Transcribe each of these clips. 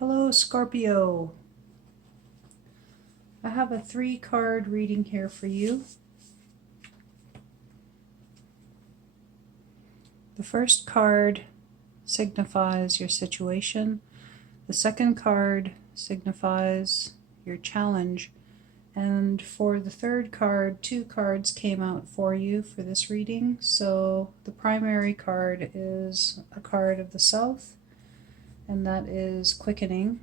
Hello, Scorpio. I have a 3-card reading here for you. The first card signifies your situation. The second card signifies your challenge. And for the third card, 2 cards came out for you for this reading. So the primary card is a card of the South, and that is quickening.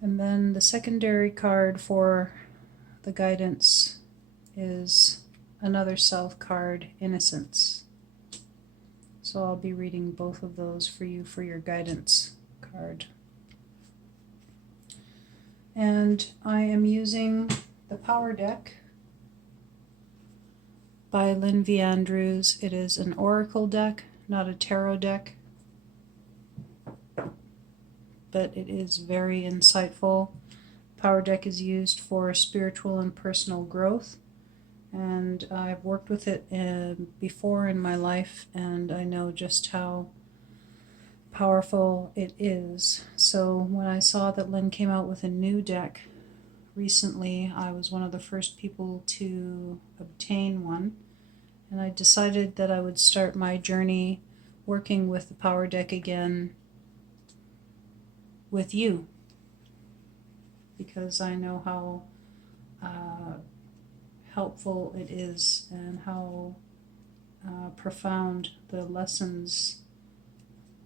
And then the secondary card for the guidance is another South card, innocence. So I'll be reading both of those for you for your guidance card. And I am using the Power Deck by Lynn V. It is an oracle deck, not a tarot deck, but it is very insightful. Power Deck is used for spiritual and personal growth, and I've worked with it before in my life, and I know just how powerful it is. So when I saw that Lynn came out with a new deck recently, I was one of the first people to obtain one, and I decided that I would start my journey working with the Power Deck again with you, because I know how helpful it is and how profound the lessons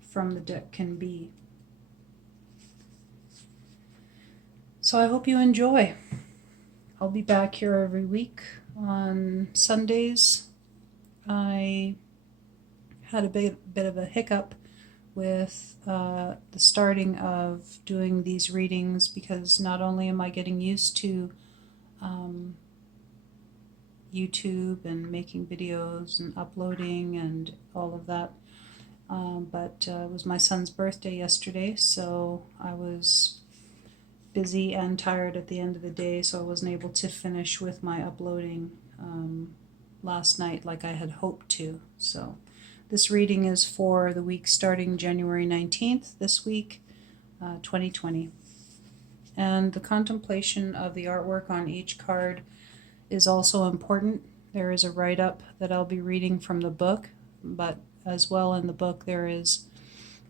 from the deck can be. So I hope you enjoy. I'll be back here every week on Sundays. I had a bit of a hiccup with the starting of doing these readings, because not only am I getting used to YouTube and making videos and uploading and all of that, but it was my son's birthday yesterday, so I was busy and tired at the end of the day, so I wasn't able to finish with my uploading last night like I had hoped to. So this reading is for the week starting January 19th, this week, 2020. And the contemplation of the artwork on each card is also important. There is a write-up that I'll be reading from the book, but as well in the book there is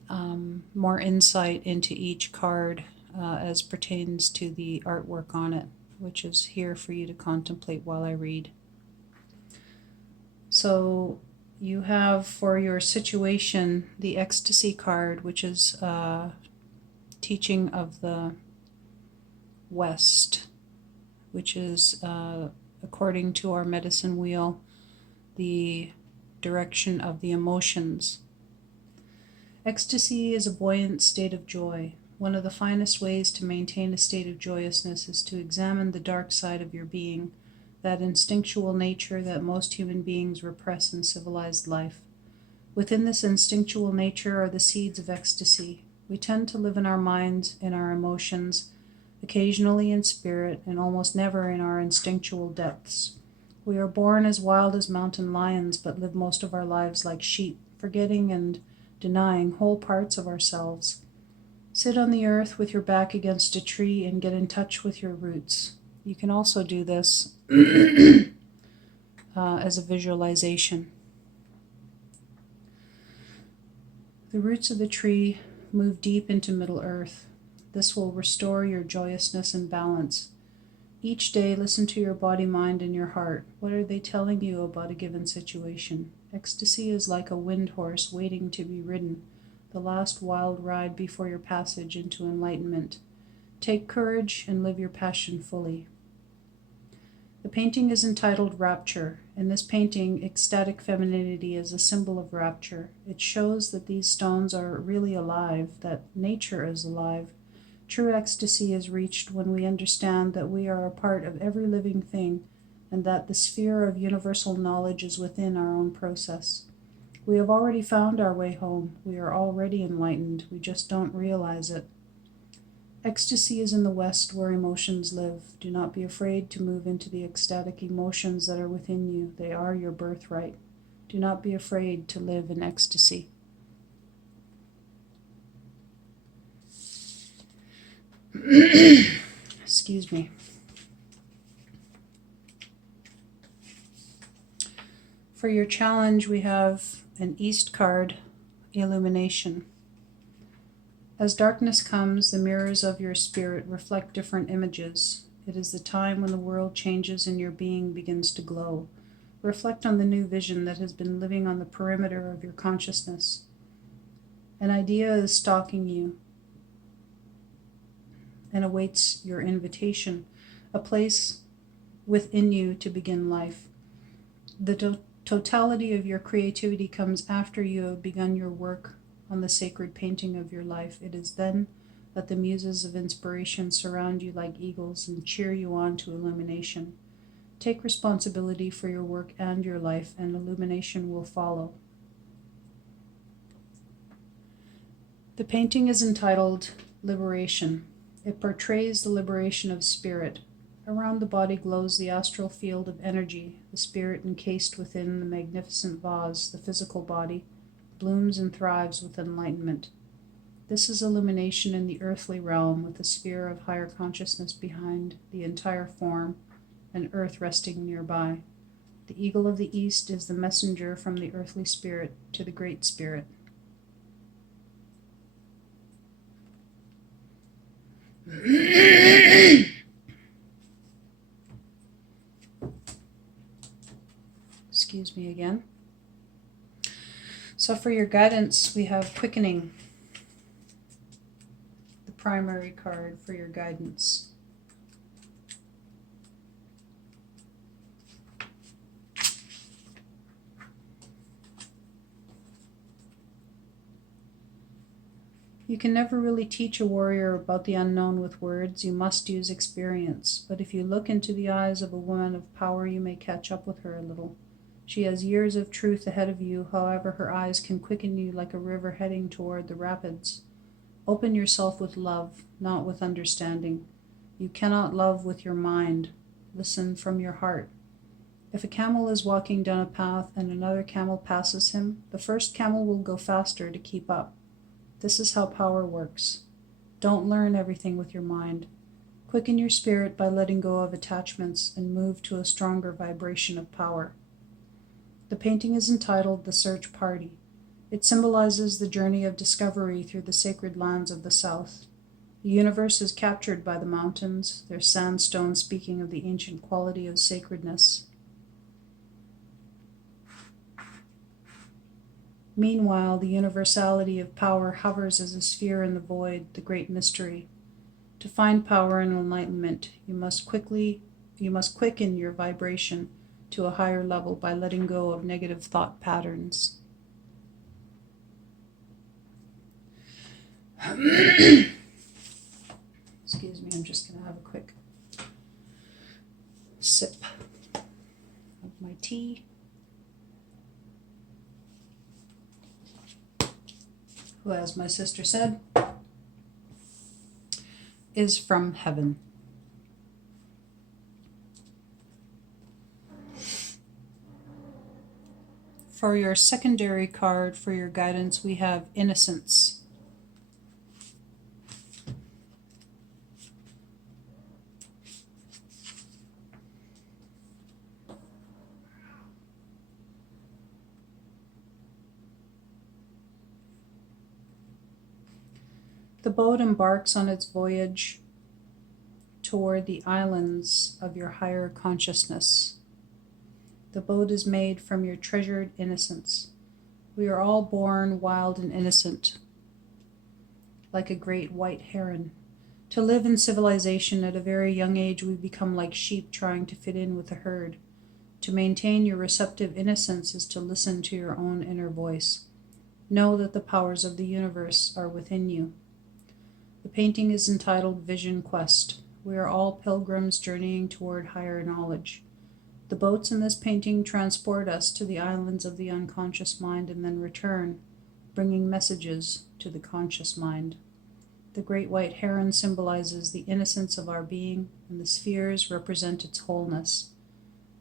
more insight into each card as pertains to the artwork on it, which is here for you to contemplate while I read. So you have for your situation the ecstasy card, which is teaching of the West, which is according to our medicine wheel, the direction of the emotions. Ecstasy is a buoyant state of joy. One of the finest ways to maintain a state of joyousness is to examine the dark side of your being, that instinctual nature that most human beings repress in civilized life. Within this instinctual nature are the seeds of ecstasy. We tend to live in our minds, in our emotions, occasionally in spirit, and almost never in our instinctual depths. We are born as wild as mountain lions, but live most of our lives like sheep, forgetting and denying whole parts of ourselves. Sit on the earth with your back against a tree and get in touch with your roots. You can also do this as a visualization. The roots of the tree move deep into Middle Earth. This will restore your joyousness and balance. Each day, listen to your body, mind, and your heart. What are they telling you about a given situation? Ecstasy is like a wind horse waiting to be ridden, the last wild ride before your passage into enlightenment. Take courage and live your passion fully. The painting is entitled Rapture. In this painting, ecstatic femininity is a symbol of rapture. It shows that these stones are really alive, that nature is alive. True ecstasy is reached when we understand that we are a part of every living thing, and that the sphere of universal knowledge is within our own process. We have already found our way home. We are already enlightened. We just don't realize it. Ecstasy is in the West, where emotions live. Do not be afraid to move into the ecstatic emotions that are within you. They are your birthright. Do not be afraid to live in ecstasy. Excuse me. For your challenge, we have an East card, illumination. As darkness comes, the mirrors of your spirit reflect different images. It is the time when the world changes and your being begins to glow. Reflect on the new vision that has been living on the perimeter of your consciousness. An idea is stalking you and awaits your invitation, a place within you to begin life. The totality of your creativity comes after you have begun your work on the sacred painting of your life. It is then that the muses of inspiration surround you like eagles and cheer you on to illumination. Take responsibility for your work and your life, and illumination will follow. The painting is entitled Liberation. It portrays the liberation of spirit. Around the body glows the astral field of energy, the spirit encased within the magnificent vase, the physical body, blooms and thrives with enlightenment. This is illumination in the earthly realm, with the sphere of higher consciousness behind the entire form and earth resting nearby. The eagle of the east is the messenger from the earthly spirit to the great spirit. Excuse me again. So for your guidance, we have quickening, the primary card for your guidance. You can never really teach a warrior about the unknown with words. You must use experience. But if you look into the eyes of a woman of power, you may catch up with her a little. She has years of truth ahead of you, however her eyes can quicken you like a river heading toward the rapids. Open yourself with love, not with understanding. You cannot love with your mind. Listen from your heart. If a camel is walking down a path and another camel passes him, the first camel will go faster to keep up. This is how power works. Don't learn everything with your mind. Quicken your spirit by letting go of attachments and move to a stronger vibration of power. The painting is entitled The Search Party. It symbolizes the journey of discovery through the sacred lands of the South. The universe is captured by the mountains, their sandstone speaking of the ancient quality of sacredness. Meanwhile, the universality of power hovers as a sphere in the void, the great mystery. To find power and enlightenment, you must quicken your vibration to a higher level by letting go of negative thought patterns. Excuse me, I'm just going to have a quick sip of my tea. Who, as my sister said, is from heaven. For your secondary card for your guidance, we have Innocence. The boat embarks on its voyage toward the islands of your higher consciousness. The boat is made from your treasured innocence. We are all born wild and innocent, like a great white heron. To live in civilization at a very young age, we become like sheep trying to fit in with the herd. To maintain your receptive innocence is to listen to your own inner voice. Know that the powers of the universe are within you. The painting is entitled Vision Quest. We are all pilgrims journeying toward higher knowledge. The boats in this painting transport us to the islands of the unconscious mind and then return, bringing messages to the conscious mind. The great white heron symbolizes the innocence of our being, and the spheres represent its wholeness.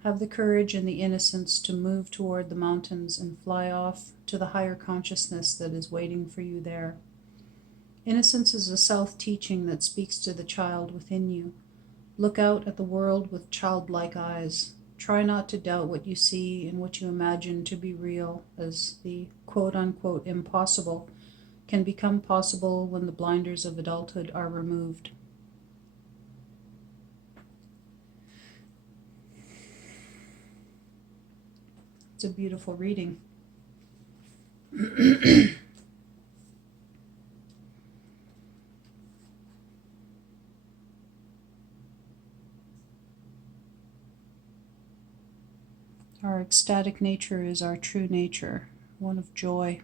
Have the courage and the innocence to move toward the mountains and fly off to the higher consciousness that is waiting for you there. Innocence is a self-teaching that speaks to the child within you. Look out at the world with childlike eyes. Try not to doubt what you see and what you imagine to be real, as the quote-unquote impossible can become possible when the blinders of adulthood are removed. It's a beautiful reading. Our ecstatic nature is our true nature, one of joy.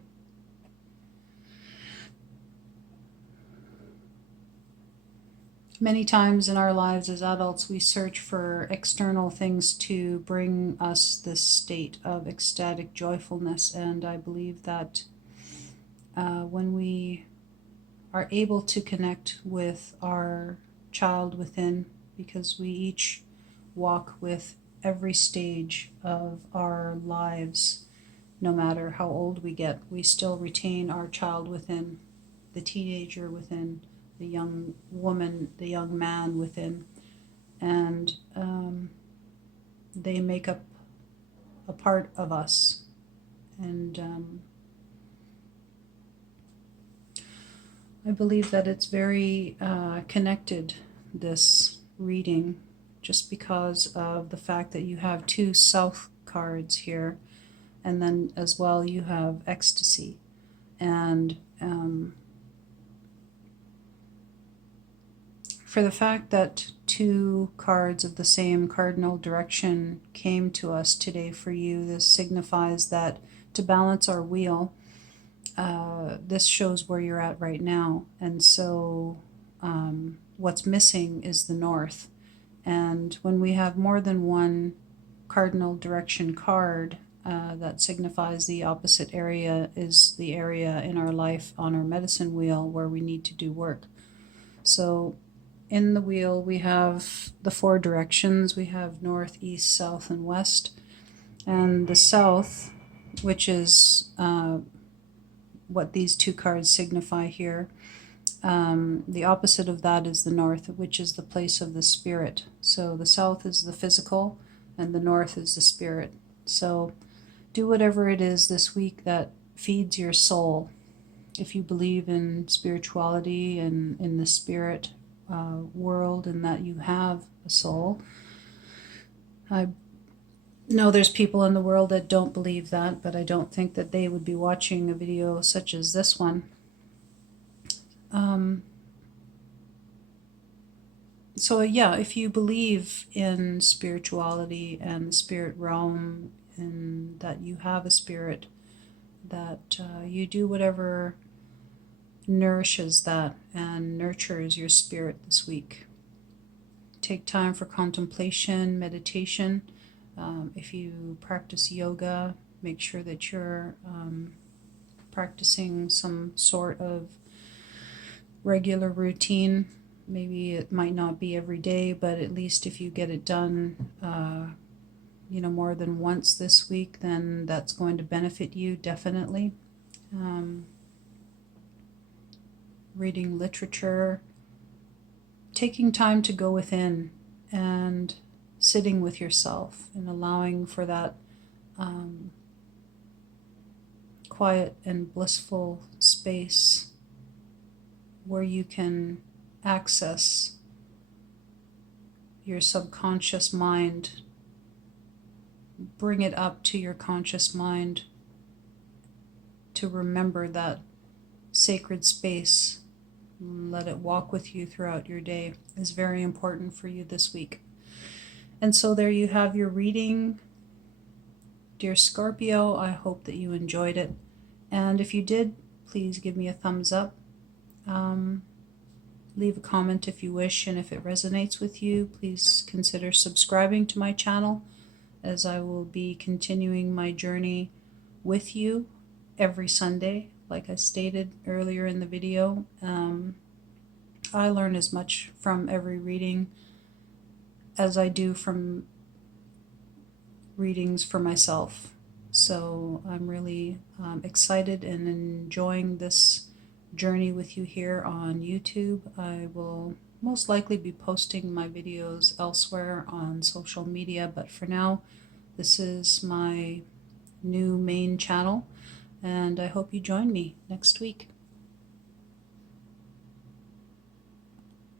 Many times in our lives as adults, we search for external things to bring us this state of ecstatic joyfulness, and I believe that when we are able to connect with our child within, because we each walk with every stage of our lives, no matter how old we get, we still retain our child within, the teenager within, the young woman, the young man within, and they make up a part of us. And I believe that it's very connected, this reading, just because of the fact that you have two South cards here, and then as well you have ecstasy. And for the fact that two cards of the same cardinal direction came to us today for you, this signifies that to balance our wheel, this shows where you're at right now. And so what's missing is the north. And when we have more than one cardinal direction card, that signifies the opposite area is the area in our life on our medicine wheel where we need to do work. So in the wheel we have the four directions. We have north, east, south, and west. And the south, which is what these two cards signify here, the opposite of that is the north, which is the place of the spirit. So the south is the physical and the north is the spirit. So do whatever it is this week that feeds your soul. If you believe in spirituality and in the spirit world, and that you have a soul. I know there's people in the world that don't believe that, but I don't think that they would be watching a video such as this one. So yeah, if you believe in spirituality and the spirit realm, and that you have a spirit, that you do whatever nourishes that and nurtures your spirit this week. Take time for contemplation, meditation. If you practice yoga, make sure that you're practicing some sort of regular routine. Maybe it might not be every day, but at least if you get it done more than once this week, then that's going to benefit you definitely. Reading literature, taking time to go within and sitting with yourself and allowing for that quiet and blissful space where you can access your subconscious mind, bring it up to your conscious mind to remember that sacred space. Let it walk with you throughout your day is very important for you this week. And so there you have your reading, dear Scorpio. I hope that you enjoyed it. And if you did, please give me a thumbs up. Leave a comment if you wish, and if it resonates with you, please consider subscribing to my channel, as I will be continuing my journey with you every Sunday. Like I stated earlier in the video, I learn as much from every reading as I do from readings for myself. So I'm really excited and enjoying this journey with you here on YouTube. I will most likely be posting my videos elsewhere on social media, but for now, this is my new main channel, and I hope you join me next week.